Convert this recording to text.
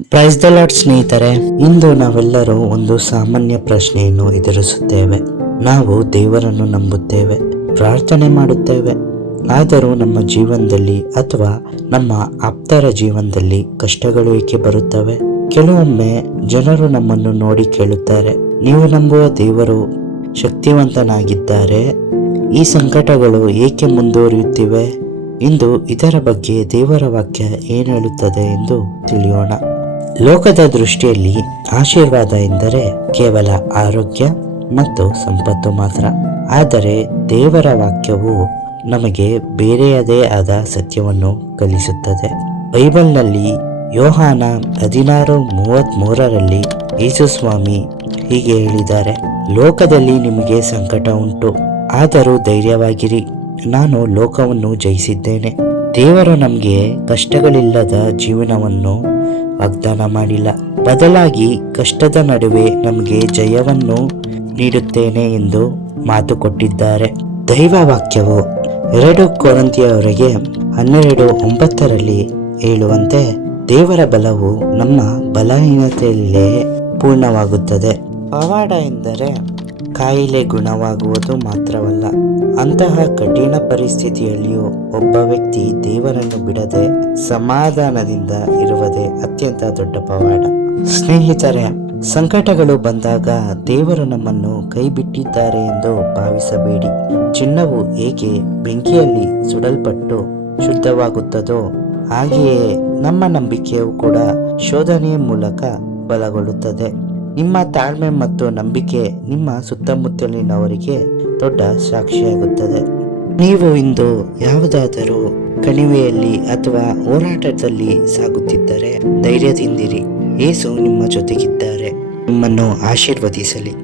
Praise the lord ಸ್ನೇಹಿತರೆ, ಇಂದು ನಾವೆಲ್ಲರೂ ಒಂದು ಸಾಮಾನ್ಯ ಪ್ರಶ್ನೆಯನ್ನು ಎದುರಿಸುತ್ತೇವೆ. ನಾವು ದೇವರನ್ನು ನಂಬುತ್ತೇವೆ, ಪ್ರಾರ್ಥನೆ ಮಾಡುತ್ತೇವೆ. ಆದರೂ ನಮ್ಮ ಜೀವನದಲ್ಲಿ ಅಥವಾ ನಮ್ಮ ಆಪ್ತರ ಜೀವನದಲ್ಲಿ ಕಷ್ಟಗಳು ಏಕೆ ಬರುತ್ತವೆ? ಕೆಲವೊಮ್ಮೆ ಜನರು ನಮ್ಮನ್ನು ನೋಡಿ ಕೇಳುತ್ತಾರೆ, ನೀವು ನಂಬುವ ದೇವರು ಶಕ್ತಿವಂತನಾಗಿದ್ದಾರೆ, ಈ ಸಂಕಟಗಳು ಏಕೆ ಮುಂದುವರಿಯುತ್ತಿವೆ? ಇಂದು ಇದರ ಬಗ್ಗೆ ದೇವರ ವಾಕ್ಯ ಏನು ಹೇಳುತ್ತದೆ ಎಂದು ತಿಳಿಯೋಣ. ಲೋಕದ ದೃಷ್ಟಿಯಲ್ಲಿ ಆಶೀರ್ವಾದ ಎಂದರೆ ಕೇವಲ ಆರೋಗ್ಯ ಮತ್ತು ಸಂಪತ್ತು ಮಾತ್ರ. ಆದರೆ ದೇವರ ವಾಕ್ಯವು ನಮಗೆ ಬೇರೆಯದೇ ಆದ ಸತ್ಯವನ್ನು ಕಲಿಸುತ್ತದೆ. ಬೈಬಲ್ನಲ್ಲಿ ಯೋಹಾನ 16:33 ಯೇಸು ಸ್ವಾಮಿ ಹೀಗೆ ಹೇಳಿದ್ದಾರೆ, ಲೋಕದಲ್ಲಿ ನಿಮಗೆ ಸಂಕಟ ಉಂಟು, ಆದರೂ ಧೈರ್ಯವಾಗಿರಿ, ನಾನು ಲೋಕವನ್ನು ಜಯಿಸಿದ್ದೇನೆ. ದೇವರು ನಮಗೆ ಕಷ್ಟಗಳಿಲ್ಲದ ಜೀವನವನ್ನು ವಾಗ್ದಾನ ಮಾಡಿಲ್ಲ, ಬದಲಾಗಿ ಕಷ್ಟದ ನಡುವೆ ನಮಗೆ ಜಯವನ್ನು ನೀಡುತ್ತೇನೆ ಎಂದು ಮಾತು ಕೊಟ್ಟಿದ್ದಾರೆ. ದೈವ ವಾಕ್ಯವು 2 ಕೊರಿಂಥಿಯರಿಗೆ 12:9 ಹೇಳುವಂತೆ, ದೇವರ ಬಲವು ನಮ್ಮ ಬಲಹೀನತೆಯಲ್ಲೇ ಪೂರ್ಣವಾಗುತ್ತದೆ. ಪವಾಡ ಎಂದರೆ ಕಾಯಿಲೆ ಗುಣವಾಗುವುದು ಮಾತ್ರವಲ್ಲ, ಅಂತಹ ಕಠಿಣ ಪರಿಸ್ಥಿತಿಯಲ್ಲಿಯೂ ಒಬ್ಬ ವ್ಯಕ್ತಿ ದೇವರನ್ನು ಬಿಡದೆ ಸಮಾಧಾನದಿಂದ ಇರುವುದೇ ಅತ್ಯಂತ ದೊಡ್ಡ ಪವಾಡ. ಸ್ನೇಹಿತರೆ, ಸಂಕಟಗಳು ಬಂದಾಗ ದೇವರು ನಮ್ಮನ್ನು ಕೈ ಬಿಟ್ಟಿದ್ದಾರೆ ಎಂದು ಭಾವಿಸಬೇಡಿ. ಚಿನ್ನವು ಹೇಗೆ ಬೆಂಕಿಯಲ್ಲಿ ಸುಡಲ್ಪಟ್ಟು ಶುದ್ಧವಾಗುತ್ತದೋ ಹಾಗೆಯೇ ನಮ್ಮ ನಂಬಿಕೆಯು ಕೂಡ ಶೋಧನೆಯ ಮೂಲಕ ಬಲಗೊಳ್ಳುತ್ತದೆ. ನಿಮ್ಮ ತಾಳ್ಮೆ ಮತ್ತು ನಂಬಿಕೆ ನಿಮ್ಮ ಸುತ್ತಮುತ್ತಲಿನವರಿಗೆ ದೊಡ್ಡ ಸಾಕ್ಷಿಯಾಗುತ್ತದೆ. ನೀವು ಇಂದು ಯಾವುದಾದರೂ ಕಣಿವೆಯಲ್ಲಿ ಅಥವಾ ಹೋರಾಟದಲ್ಲಿ ಸಾಗುತ್ತಿದ್ದರೆ ಧೈರ್ಯದಿಂದಿರಿ. ಯೇಸು ನಿಮ್ಮ ಜೊತೆಗಿದ್ದಾರೆ. ನಿಮ್ಮನ್ನು ಆಶೀರ್ವದಿಸಲಿ.